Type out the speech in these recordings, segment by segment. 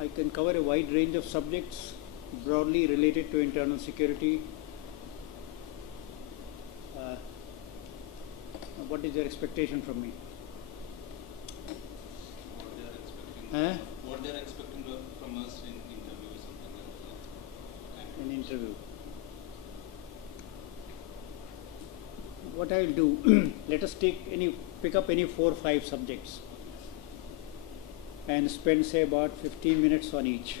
I can cover a wide range of subjects broadly related to internal security. Uh, what is your expectation from me? What they are expecting from us in interview or something like that. An interview. What I will do, let us pick up any 4 or 5 subjects and spend say about 15 minutes on each.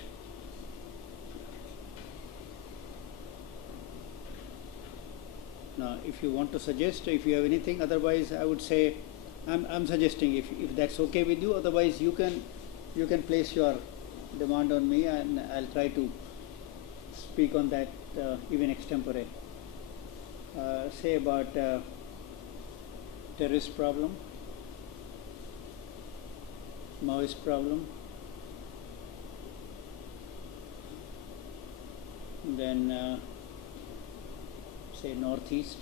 Now, if you want to suggest, if you have anything, otherwise I would say, I'm suggesting if that's okay with you, otherwise you can place your demand on me and I'll try to speak on that even extempore. Say about terrorist problem, Maoist problem, then say Northeast,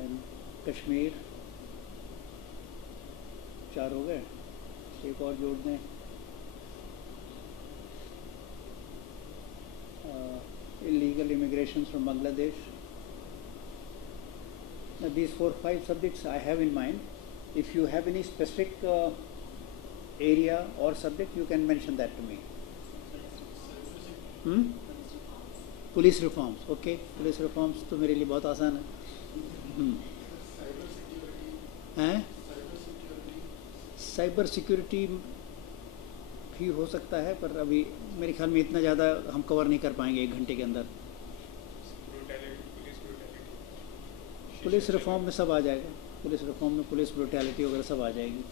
and Kashmir. 4 हो गए, एक और जोड़ दें, illegal immigrations from Bangladesh. Now these 4 or 5 subjects I have in mind. If you have any specific area or subject, you can mention that to me. Police reforms, okay. Police reforms तो मेरे लिए बहुत आसान है. Cyber security भी हो सकता है, पर अभी मेरे ख्याल में इतना ज़्यादा हम कवर नहीं कर पाएंगे 1 घंटे के अंदर. पुलिस रिफॉर्म में सब आ जाएगा. पुलिस रिफॉर्म में पुलिस ब्रूटैलिटी वगैरह सब आ जाएगी.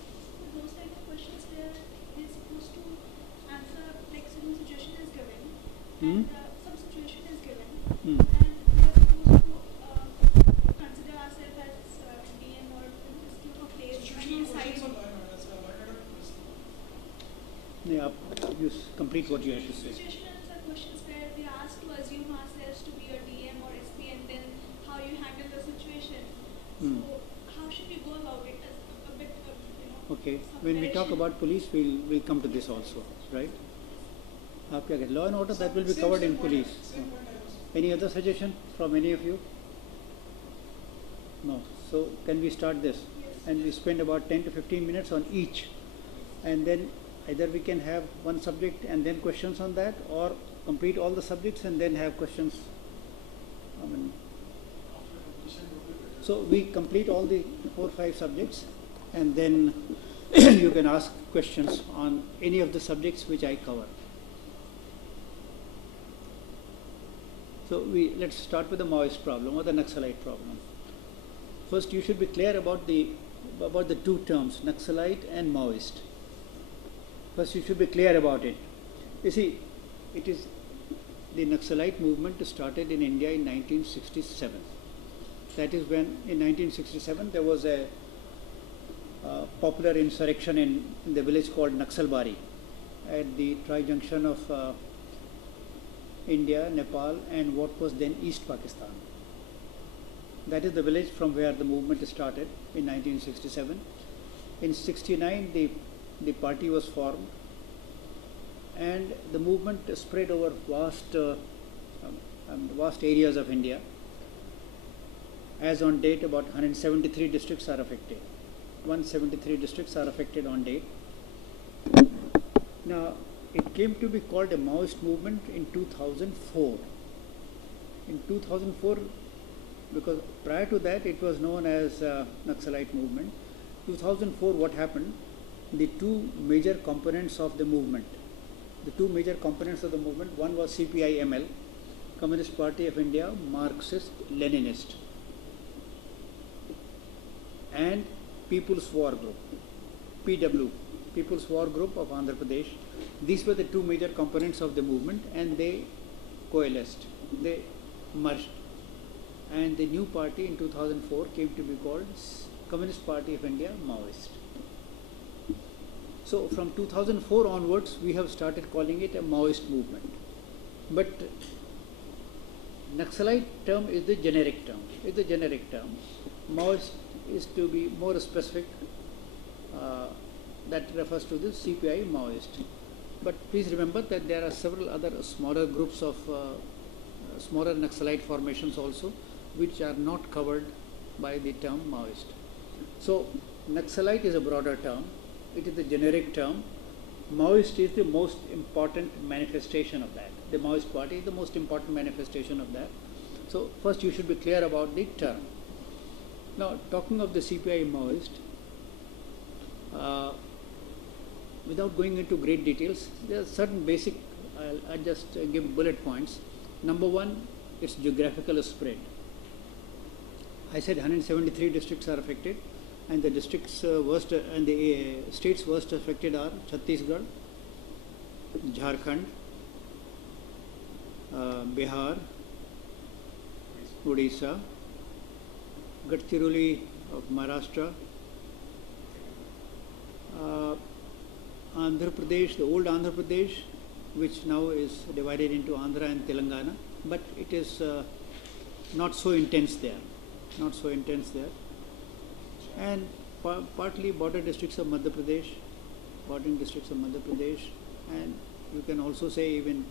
नहीं, आप you complete what you have to say. Situations are questions where we are asked to assume ourselves to be a DM or SP, and then how you handle the situation. So how should we go about it? As a bit, Okay. When we talk about police, we'll come to this also, right? आप क्या कहते? Law and order, that will be covered in police. Any other suggestion from any of you? No. So can we start this? And we spend about 10 to 15 minutes on each, and then either we can have one subject and then questions on that, or complete all the subjects and then have questions. So we complete all the 4 or 5 subjects, and then you can ask questions on any of the subjects which I cover. So let's start with the Maoist problem or the Naxalite problem. First, you should be clear about the 2 terms, Naxalite and Maoist. First, you should be clear about it. You see, it is the Naxalite movement started in India in 1967. That is when, in 1967, there was a popular insurrection in the village called Naxalbari at the tri-junction of India, Nepal, and what was then East Pakistan. That is the village from where the movement started in 1967. In 69, the party was formed, and the movement spread over vast areas of India. As on date, about 173 districts are affected. 173 districts are affected on date. Now, it came to be called a Maoist movement in 2004. In 2004, because prior to that it was known as Naxalite movement. 2004, what happened? The 2 major components of the movement. One was CPI-ML, Communist Party of India, Marxist, Leninist, and People's War Group, PW, People's War Group of Andhra Pradesh. These were the 2 major components of the movement, and they coalesced, they merged, and the new party in 2004 came to be called Communist Party of India, Maoist. So from 2004 onwards, we have started calling it a Maoist movement. But Naxalite term is the generic term. Maoist is to be more specific that refers to the CPI Maoist. But please remember that there are several other smaller groups of smaller Naxalite formations also, which are not covered by the term Maoist. So Naxalite is a broader term. It is a generic term. Maoist is the most important manifestation of that. The Maoist party is the most important manifestation of that. So first you should be clear about the term. Now talking of the CPI Maoist, without going into great details, there are certain basic, I'll just give bullet points. Number one, its geographical spread. I said 173 districts are affected, and the districts worst and the states worst affected are Chhattisgarh, Jharkhand, Bihar, Odisha, Gadchiroli of Maharashtra, Andhra Pradesh, the old Andhra Pradesh, which now is divided into Andhra and Telangana, but it is not so intense there, and partly border districts of Madhya Pradesh, and you can also say even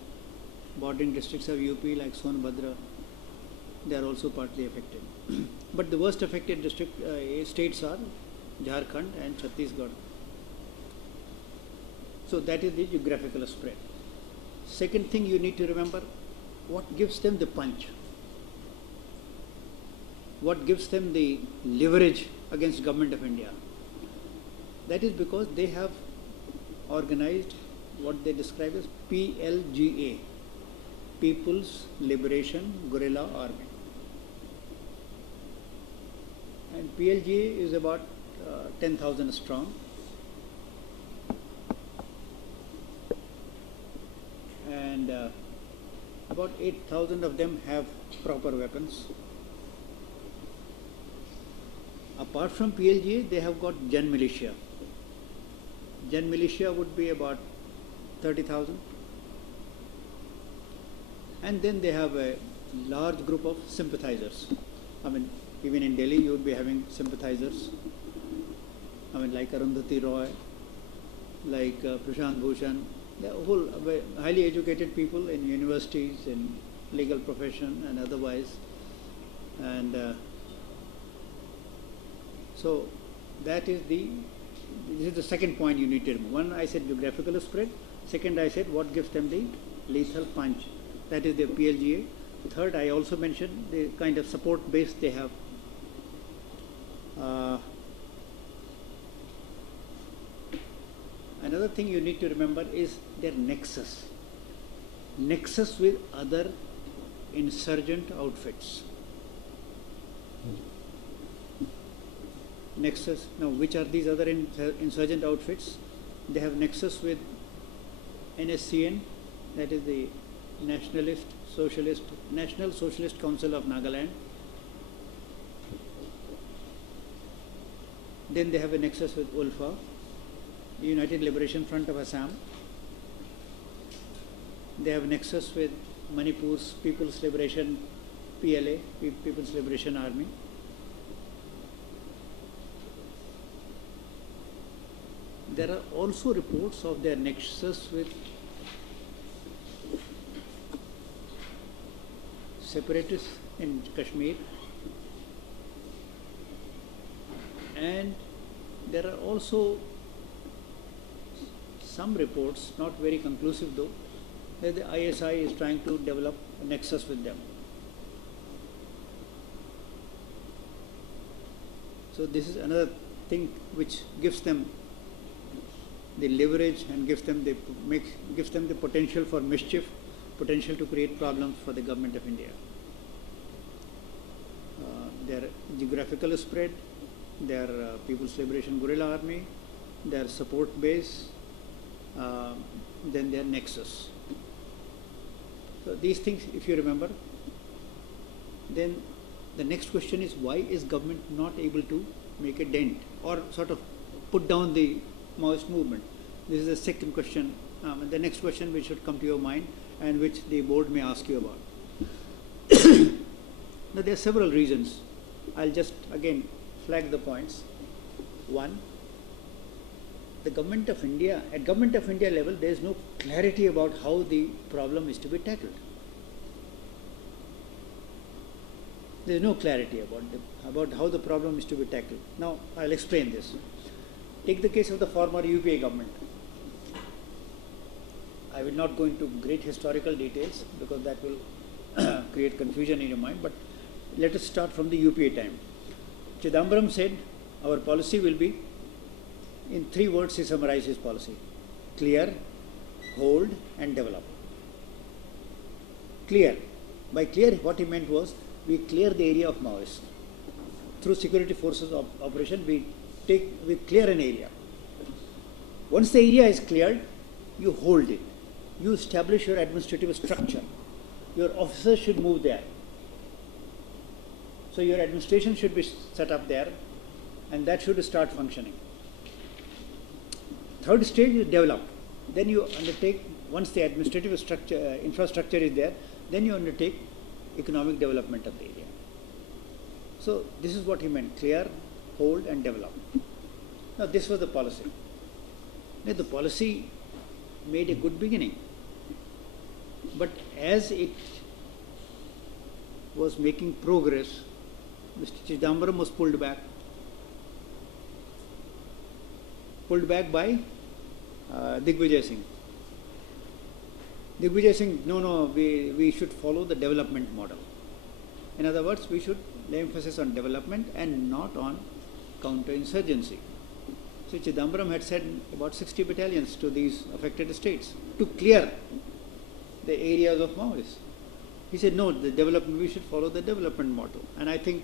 bordering districts of UP like Sonbhadra, they are also partly affected. But the worst affected states are Jharkhand and Chhattisgarh. So that is the geographical spread. Second thing you need to remember, what gives them the punch? What gives them the leverage against Government of India? That is because they have organized what they describe as PLGA, People's Liberation Guerrilla Army. And PLGA is about 10,000 strong. And about 8,000 of them have proper weapons. Apart from PLGA, they have got Jan Militia. Jan Militia would be about 30,000. And then they have a large group of sympathizers. I mean, even in Delhi, you would be having sympathizers. I mean, like Arundhati Roy, like Prashant Bhushan, the whole highly educated people in universities, in legal profession and otherwise. And so that is this is the second point you need to remember. One, I said geographical spread. Second, I said what gives them the lethal punch. That is the PLGA. Third, I also mentioned the kind of support base they have. Another thing you need to remember is their nexus with other insurgent outfits. Nexus. Now, which are these other insurgent outfits? They have nexus with NSCN, that is the National Socialist Council of Nagaland. Then they have a nexus with ULFA, United Liberation Front of Assam. They have a nexus with Manipur's People's Liberation PLA, People's Liberation Army. There are also reports of their nexus with separatists in Kashmir, and there are also some reports, not very conclusive though, that the ISI is trying to develop a nexus with them. So this is another thing which gives them the leverage and gives them the potential for mischief, potential to create problems for the Government of India. Their geographical spread, their People's Liberation Guerrilla Army, their support base, then their nexus. So these things, if you remember, then the next question is, why is government not able to make a dent or sort of put down the Maoist movement? This is the second question, the next question which should come to your mind and which the board may ask you about. Now there are several reasons. I'll just again flag the points. One, the Government of India, at Government of India level, there is no clarity about how the problem is to be tackled. There is no clarity about how the problem is to be tackled. Now, I'll explain this. Take the case of the former UPA government. I will not go into great historical details because that will create confusion in your mind, but let us start from the UPA time. Chidambaram said, our policy will be, in 3 words he summarized his policy: clear, hold and develop. Clear. By clear, what he meant was, we clear the area of Maoists. Through security forces operation, we clear an area. Once the area is cleared, you hold it. You establish your administrative structure. Your officers should move there. So your administration should be set up there, and that should start functioning. Third stage is develop. Then you undertake, once the administrative structure, infrastructure is there, then you undertake economic development of the area. So this is what he meant: clear, hold and develop. Now this was the policy. Now the policy made a good beginning, but as it was making progress, Mr. Chidambaram was pulled back by Digvijay Singh. Digvijay Singh, no, we should follow the development model. In other words, we should lay emphasis on development and not on counterinsurgency. So Chidambaram had sent about 60 battalions to these affected states to clear the areas of Maoists. He said, no, we should follow the development model. And I think,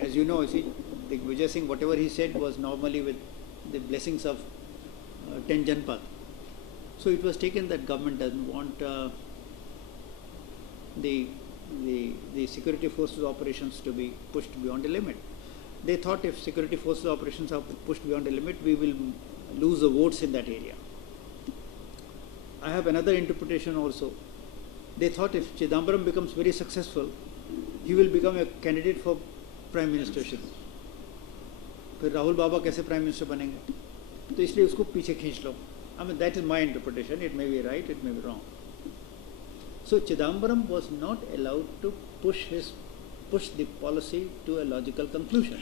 as you know, Digvijay Singh, whatever he said was normally with the blessings of 10 Janpad. So it was taken that government doesn't want the security forces operations to be pushed beyond the limit. They thought if security forces operations are pushed beyond the limit, we will lose the votes in that area. I have another interpretation also. They thought if Chidambaram becomes very successful, he will become a candidate for prime ministership. फिर राहुल बाबा कैसे prime minister बनेंगे? तो इसलिए उसको पीछे खींच लो. I mean, that is my interpretation. It may be right, it may be wrong. So Chidambaram was not allowed to push the policy to a logical conclusion.